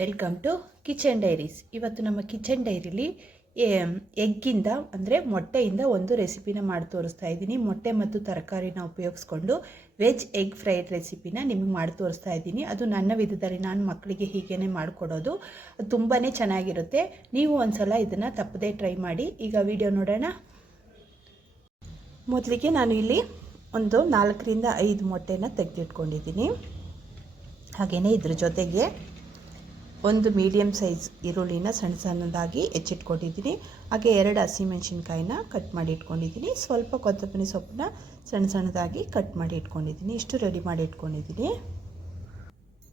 Welcome to kitchen diaries. ಇವತ್ತು ನಮ್ಮ kitchen ಡೈರಿಲಿ ಎಗ್ಗಿಂದ ಅಂದರೆ ಮೊಟ್ಟೆಯಿಂದ ಒಂದು ರೆಸಿಪಿನ ಮಾಡಿ ತೋರಿಸ್ತಾ ಇದ್ದೀನಿ. ಮೊಟ್ಟೆ ಮತ್ತು ತರಕಾರಿನ ಉಪಯೋಗಿಸ್ಕೊಂಡು ವೆಜ್ ಎಗ್ ಫ್ರೈಡ್ ರೆಸಿಪಿನ ನಿಮಗೆ ಮಾಡಿ ತೋರಿಸ್ತಾ ಇದ್ದೀನಿ. ಅದು ನನ್ನ ವಿಧದಲ್ಲಿ ನಾನು ಮಕ್ಕಳಿಗೆ ಹೀಗೇ ಮಾಡಿಕೊಡೋದು. ಅದು ತುಂಬಾ ಚೆನ್ನಾಗಿರುತ್ತೆ. ನೀವು ಒಂದ್ಸಲ ಇದನ್ನು ತಪ್ಪದೇ ಟ್ರೈ ಮಾಡಿ. ಈಗ ವಿಡಿಯೋ ನೋಡೋಣ. ಮೊದಲಿಗೆ ನಾನು ಇಲ್ಲಿ ಒಂದು 4ರಿಂದ 5 ಮೊಟ್ಟೆನ ತೆಗೆದಿಟ್ಕೊಂಡಿದ್ದೀನಿ. ಹಾಗೆಯೇ ಇದ್ರ ಜೊತೆಗೆ ಒಂದು ಮೀಡಿಯಮ್ ಸೈಜ್ ಈರುಳ್ಳಿನ ಸಣ್ಣ ಸಣ್ಣದಾಗಿ ಹೆಚ್ಚಿಟ್ಕೊಂಡಿದ್ದೀನಿ. ಹಾಗೆ 2 ಹಸಿಮೆಣಸಿನ್ಕಾಯಿನ ಕಟ್ ಮಾಡಿ ಇಟ್ಕೊಂಡಿದ್ದೀನಿ. ಸ್ವಲ್ಪ ಕೊತ್ತಂಬರಿ ಸೊಪ್ಪನ್ನ ಸಣ್ಣ ಸಣ್ಣದಾಗಿ ಕಟ್ ಮಾಡಿ ಇಟ್ಕೊಂಡಿದ್ದೀನಿ. ಇಷ್ಟು ರೆಡಿ ಮಾಡಿ ಇಟ್ಕೊಂಡಿದ್ದೀನಿ.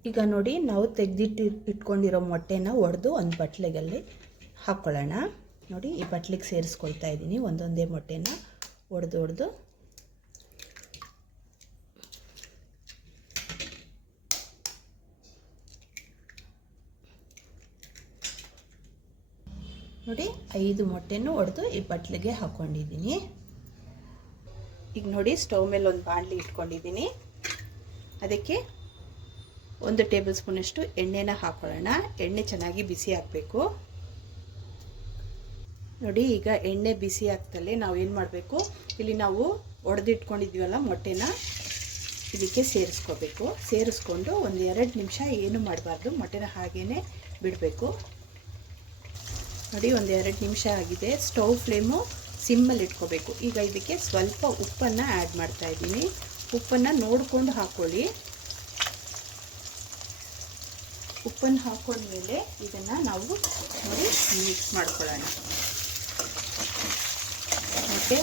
ಈಗ ನೋಡಿ, ನಾವು ಇಟ್ಕೊಂಡಿರೋ ಮೊಟ್ಟೆನ ಒಡೆದು ಒಂದು ಬಟ್ಲಿಗಲ್ಲಿ ಹಾಕ್ಕೊಳ್ಳೋಣ. ನೋಡಿ, ಈ ಬಟ್ಲಿಗೆ ಸೇರಿಸ್ಕೊಳ್ತಾ ಇದ್ದೀನಿ. ಒಂದೊಂದೇ ಮೊಟ್ಟೆನ ಒಡೆದು ನೋಡಿ 5 ಮೊಟ್ಟೆನೂ ಒಡೆದು ಈ ಬಟ್ಲಿಗೆ ಹಾಕ್ಕೊಂಡಿದ್ದೀನಿ. ಈಗ ನೋಡಿ, ಸ್ಟವ್ ಮೇಲೆ ಒಂದು ಬಾಣಲಿ ಇಟ್ಕೊಂಡಿದ್ದೀನಿ. ಅದಕ್ಕೆ 1 ಟೇಬಲ್ ಸ್ಪೂನಷ್ಟು ಎಣ್ಣೆನ ಹಾಕ್ಕೊಳ್ಳೋಣ. ಎಣ್ಣೆ ಚೆನ್ನಾಗಿ ಬಿಸಿ ಆಗಬೇಕು. ನೋಡಿ, ಈಗ ಎಣ್ಣೆ ಬಿಸಿ ಆಗ್ತಲೇ ನಾವು ಏನು ಮಾಡಬೇಕು, ಇಲ್ಲಿ ನಾವು ಒಡೆದಿಟ್ಕೊಂಡಿದ್ದೀವಲ್ಲ ಮೊಟ್ಟೆನ ಇದಕ್ಕೆ ಸೇರಿಸ್ಕೋಬೇಕು. ಸೇರಿಸ್ಕೊಂಡು ಒಂದು 2 ನಿಮಿಷ ಏನು ಮಾಡಬಾರ್ದು, ಮೊಟ್ಟೆನ ಹಾಗೇ ಬಿಡಬೇಕು. ನೋಡಿ, ಒಂದು 2 ನಿಮಿಷ ಆಗಿದೆ. ಸ್ಟವ್ ಫ್ಲೇಮು ಸಿಮ್ಮಲ್ಲಿ ಇಟ್ಕೋಬೇಕು. ಈಗ ಇದಕ್ಕೆ ಸ್ವಲ್ಪ ಉಪ್ಪನ್ನು ಆ್ಯಡ್ ಮಾಡ್ತಾ ಇದ್ದೀನಿ. ಉಪ್ಪನ್ನು ನೋಡಿಕೊಂಡು ಹಾಕ್ಕೊಳ್ಳಿ. ಉಪ್ಪನ್ನು ಹಾಕೊಂಡ್ಮೇಲೆ ಇದನ್ನು ನಾವು ನೋಡಿ ಮಿಕ್ಸ್ ಮಾಡ್ಕೊಳ್ಳೋಣ. ಮತ್ತು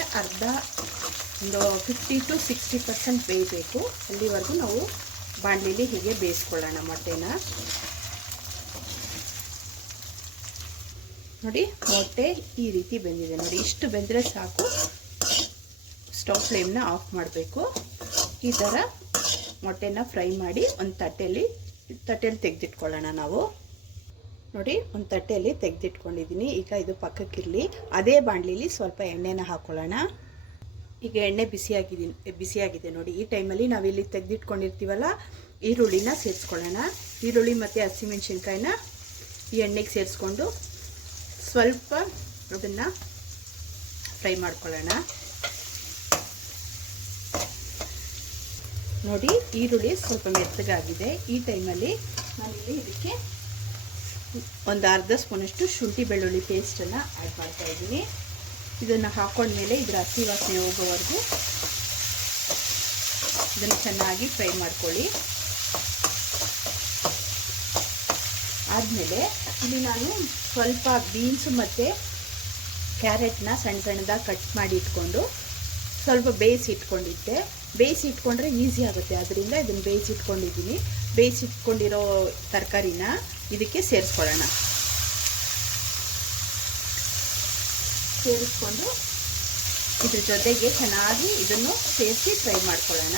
ಒಂದು 50 to 60% ಬೇಯಬೇಕು. ಅಲ್ಲಿವರೆಗೂ ನಾವು ಬಾಣಲಿಲಿ ಹೀಗೆ ಬೇಯಿಸ್ಕೊಳ್ಳೋಣ ಮೊಟ್ಟೆನ. ನೋಡಿ, ಮೊಟ್ಟೆ ಈ ರೀತಿ ಬೆಂದಿದೆ. ನೋಡಿ, ಇಷ್ಟು ಬೆಂದರೆ ಸಾಕು. ಸ್ಟವ್ ಫ್ಲೇಮ್ನ ಆಫ್ ಮಾಡಬೇಕು. ಈ ಥರ ಮೊಟ್ಟೆನ ಫ್ರೈ ಮಾಡಿ ಒಂದು ತಟ್ಟೆಯಲ್ಲಿ ತೆಗೆದಿಟ್ಕೊಳ್ಳೋಣ ನಾವು. ನೋಡಿ, ಒಂದು ತಟ್ಟೆಯಲ್ಲಿ ತೆಗೆದಿಟ್ಕೊಂಡಿದ್ದೀನಿ. ಈಗ ಇದು ಪಕ್ಕಕ್ಕಿರಲಿ. ಅದೇ ಬಾಣಲಿಲಿ ಸ್ವಲ್ಪ ಎಣ್ಣೆನ ಹಾಕ್ಕೊಳ್ಳೋಣ. ಈಗ ಎಣ್ಣೆ ಬಿಸಿಯಾಗಿದೆ ನೋಡಿ. ಈ ಟೈಮಲ್ಲಿ ನಾವಿಲ್ಲಿ ತೆಗೆದಿಟ್ಕೊಂಡಿರ್ತೀವಲ್ಲ ಈರುಳ್ಳಿನ ಸೇರಿಸ್ಕೊಳ್ಳೋಣ. ಈರುಳ್ಳಿ ಮತ್ತು ಹಸಿಮೆಣಸಿನ್ಕಾಯಿನ ಈ ಎಣ್ಣೆಗೆ ಸೇರಿಸ್ಕೊಂಡು ಸ್ವಲ್ಪ ಅದನ್ನು ಫ್ರೈ ಮಾಡ್ಕೊಳ್ಳೋಣ. ನೋಡಿ, ಈರುಳ್ಳಿ ಸ್ವಲ್ಪ ಮೆತ್ತಗಾಗಿದೆ. ಈ ಟೈಮಲ್ಲಿ ನಾನಿಲ್ಲಿ ಇದಕ್ಕೆ ಒಂದು ಅರ್ಧ ಸ್ಪೂನಷ್ಟು ಶುಂಠಿ ಬೆಳ್ಳುಳ್ಳಿ ಪೇಸ್ಟನ್ನು ಆ್ಯಡ್ ಮಾಡ್ತಾ ಇದ್ದೀನಿ. ಇದನ್ನು ಹಾಕೊಂಡ್ಮೇಲೆ ಇದರ ಹಸಿ ವಾಸನೆ ಹೋಗೋವರೆಗೂ ಇದನ್ನು ಚೆನ್ನಾಗಿ ಫ್ರೈ ಮಾಡ್ಕೊಳ್ಳಿ. ಆದಮೇಲೆ ಇಲ್ಲಿ ನಾನು ಸ್ವಲ್ಪ ಬೀನ್ಸು ಮತ್ತು ಕ್ಯಾರೆಟ್ನ ಸಣ್ಣ ಸಣ್ಣದಾಗಿ ಕಟ್ ಮಾಡಿ ಇಟ್ಕೊಂಡು ಸ್ವಲ್ಪ ಬೇಯಿಸಿಟ್ಕೊಂಡಿದ್ದೆ. ಬೇಯಿಸಿಟ್ಕೊಂಡ್ರೆ ಈಸಿ ಆಗುತ್ತೆ, ಅದರಿಂದ ಇದನ್ನು ಬೇಯಿಸಿಟ್ಕೊಂಡಿದ್ದೀನಿ. ಬೇಯಿಸಿಟ್ಕೊಂಡಿರೋ ತರಕಾರಿನ ಇದಕ್ಕೆ ಸೇರಿಸ್ಕೊಳ್ಳೋಣ. ಸೇರಿಸ್ಕೊಂಡು ಇದ್ರ ಜೊತೆಗೆ ಚೆನ್ನಾಗಿ ಇದನ್ನು ಸೇರಿಸಿ ಫ್ರೈ ಮಾಡ್ಕೊಳ್ಳೋಣ.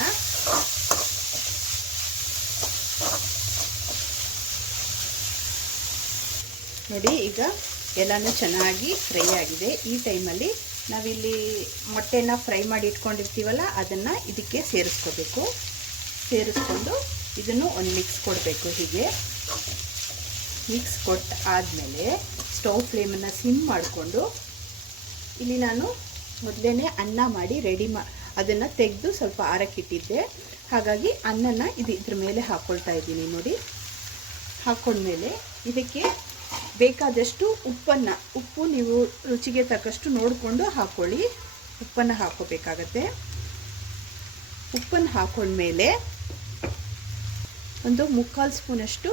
ನೋಡಿ, ಈಗ ಎಲ್ಲನೂ ಚೆನ್ನಾಗಿ ಫ್ರೈ ಆಗಿದೆ. ಈ ಟೈಮಲ್ಲಿ ನಾವಿಲ್ಲಿ ಮೊಟ್ಟೆನ ಫ್ರೈ ಮಾಡಿ ಇಟ್ಕೊಂಡಿರ್ತೀವಲ್ಲ ಅದನ್ನು ಇದಕ್ಕೆ ಸೇರಿಸ್ಕೋಬೇಕು. ಸೇರಿಸ್ಕೊಂಡು ಇದನ್ನು ಒಂದು ಮಿಕ್ಸ್ ಕೊಡಬೇಕು. ಹೀಗೆ ಮಿಕ್ಸ್ ಕೊಟ್ಟು ಆದಮೇಲೆ ಸ್ಟವ್ ಫ್ಲೇಮನ್ನು ಸಿಮ್ ಮಾಡಿಕೊಂಡು ಇಲ್ಲಿ ನಾನು ಮೊದಲೇ ಅನ್ನ ಮಾಡಿ ಅದನ್ನು ತೆಗೆದು ಸ್ವಲ್ಪ ಆರಕ್ಕಿಟ್ಟಿದ್ದೆ. ಹಾಗಾಗಿ ಅನ್ನನ ಇದ್ರ ಮೇಲೆ ಹಾಕ್ಕೊಳ್ತಾ ಇದ್ದೀನಿ. ನೋಡಿ, ಹಾಕ್ಕೊಂಡ್ಮೇಲೆ ಇದಕ್ಕೆ ಬೇಕಾದಷ್ಟು ಉಪ್ಪು ನೀವು ರುಚಿಗೆ ತಕ್ಕಷ್ಟು ನೋಡಿಕೊಂಡು ಹಾಕ್ಕೊಳ್ಳಿ. ಉಪ್ಪನ್ನು ಹಾಕ್ಕೋಬೇಕಾಗತ್ತೆ. ಉಪ್ಪನ್ನು ಹಾಕ್ಕೊಂಡ್ಮೇಲೆ ಒಂದು 3/4 ಸ್ಪೂನಷ್ಟು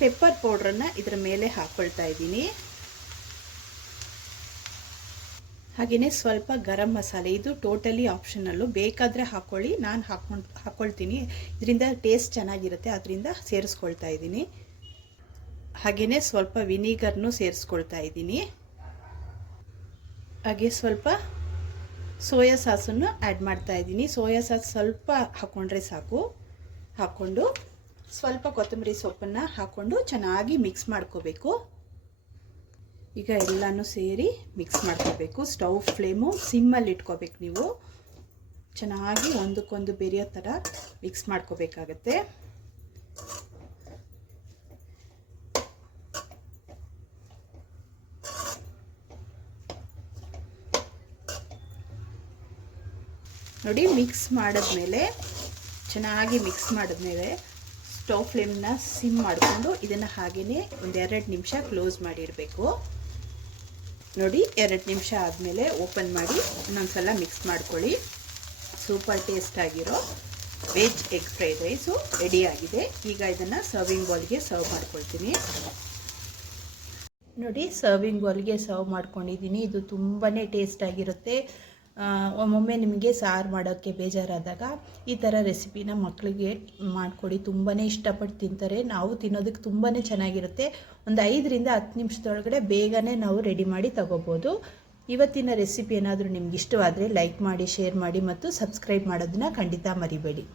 ಪೆಪ್ಪರ್ ಪೌಡ್ರನ್ನು ಇದರ ಮೇಲೆ ಹಾಕ್ಕೊಳ್ತಾ ಇದ್ದೀನಿ. ಹಾಗೆಯೇ ಸ್ವಲ್ಪ ಗರಂ ಮಸಾಲೆ. ಇದು ಟೋಟಲಿ ಆಪ್ಷನಲ್ಲು, ಬೇಕಾದರೆ ಹಾಕ್ಕೊಳ್ಳಿ. ನಾನು ಹಾಕ್ಕೊಳ್ತೀನಿ. ಇದರಿಂದ ಟೇಸ್ಟ್ ಚೆನ್ನಾಗಿರುತ್ತೆ, ಅದರಿಂದ ಸೇರಿಸ್ಕೊಳ್ತಾ ಇದ್ದೀನಿ. ಹಾಗೆಯೇ ಸ್ವಲ್ಪ ವಿನಿಗರ್ನೂ ಸೇರಿಸ್ಕೊಳ್ತಾ ಇದ್ದೀನಿ. ಹಾಗೆ ಸ್ವಲ್ಪ ಸೋಯಾ ಸಾಸನ್ನು ಆ್ಯಡ್ ಮಾಡ್ತಾ ಇದ್ದೀನಿ. ಸೋಯಾ ಸಾಸ್ ಸ್ವಲ್ಪ ಹಾಕ್ಕೊಂಡ್ರೆ ಸಾಕು. ಹಾಕ್ಕೊಂಡು ಸ್ವಲ್ಪ ಕೊತ್ತಂಬರಿ ಸೊಪ್ಪನ್ನು ಹಾಕ್ಕೊಂಡು ಚೆನ್ನಾಗಿ ಮಿಕ್ಸ್ ಮಾಡ್ಕೋಬೇಕು. ಈಗ ಎಲ್ಲನೂ ಸೇರಿ ಮಿಕ್ಸ್ ಮಾಡ್ಕೋಬೇಕು. ಸ್ಟವ್ ಫ್ಲೇಮು ಸಿಮ್ಮಲ್ಲಿ ಇಟ್ಕೋಬೇಕು. ನೀವು ಚೆನ್ನಾಗಿ ಒಂದಕ್ಕೊಂದು ಬೆರೆಯೋ ಥರ ಮಿಕ್ಸ್ ಮಾಡ್ಕೋಬೇಕಾಗತ್ತೆ. ನೋಡಿ ಮಿಕ್ಸ್ ಮಾಡಿದ್ಮೇಲೆ ಚೆನ್ನಾಗಿ ಮಿಕ್ಸ್ ಮಾಡಿದ್ಮೇಲೆ ಸ್ಟವ್ ಫ್ಲೇಮ್ನ ಸಿಮ್ ಮಾಡಿಕೊಂಡು ಇದನ್ನು ಹಾಗೆಯೇ ಒಂದು 2 ನಿಮಿಷ ಕ್ಲೋಸ್ ಮಾಡಿಡಬೇಕು. ನೋಡಿ 2 ನಿಮಿಷ ಆದಮೇಲೆ ಓಪನ್ ಮಾಡಿ ಇನ್ನೊಂದ್ಸಲ ಮಿಕ್ಸ್ ಮಾಡ್ಕೊಳ್ಳಿ. ಸೂಪರ್ ಟೇಸ್ಟ್ ಆಗಿರೋ ವೆಜ್ ಎಗ್ ಫ್ರೈಡ್ ರೈಸು ರೆಡಿಯಾಗಿದೆ. ಈಗ ಇದನ್ನು ಸರ್ವಿಂಗ್ ಬೌಲ್ಗೆ ಸರ್ವ್ ಮಾಡ್ಕೊಳ್ತೀನಿ. ನೋಡಿ ಸರ್ವಿಂಗ್ ಬೌಲ್ಗೆ ಸರ್ವ್ ಮಾಡ್ಕೊಂಡಿದ್ದೀನಿ. ಇದು ತುಂಬಾ ಟೇಸ್ಟಾಗಿರುತ್ತೆ. ಒಮ್ಮೊಮ್ಮೆ ನಿಮಗೆ ಸಾರು ಮಾಡೋಕ್ಕೆ ಬೇಜಾರಾದಾಗ ಈ ಥರ ರೆಸಿಪಿನ ಮಕ್ಕಳಿಗೆ ಮಾಡಿಕೊಡಿ, ತುಂಬಾ ಇಷ್ಟಪಟ್ಟು ತಿಂತಾರೆ. ನಾವು ತಿನ್ನೋದಕ್ಕೆ ತುಂಬಾ ಚೆನ್ನಾಗಿರುತ್ತೆ. ಒಂದು 5ರಿಂದ 10 ನಿಮಿಷದೊಳಗಡೆ ಬೇಗನೆ ನಾವು ರೆಡಿ ಮಾಡಿ ತಗೋಬೋದು. ಇವತ್ತಿನ ರೆಸಿಪಿ ಏನಾದರೂ ನಿಮ್ಗೆ ಇಷ್ಟವಾದರೆ ಲೈಕ್ ಮಾಡಿ, ಶೇರ್ ಮಾಡಿ ಮತ್ತು ಸಬ್ಸ್ಕ್ರೈಬ್ ಮಾಡೋದನ್ನ ಖಂಡಿತ ಮರಿಬೇಡಿ.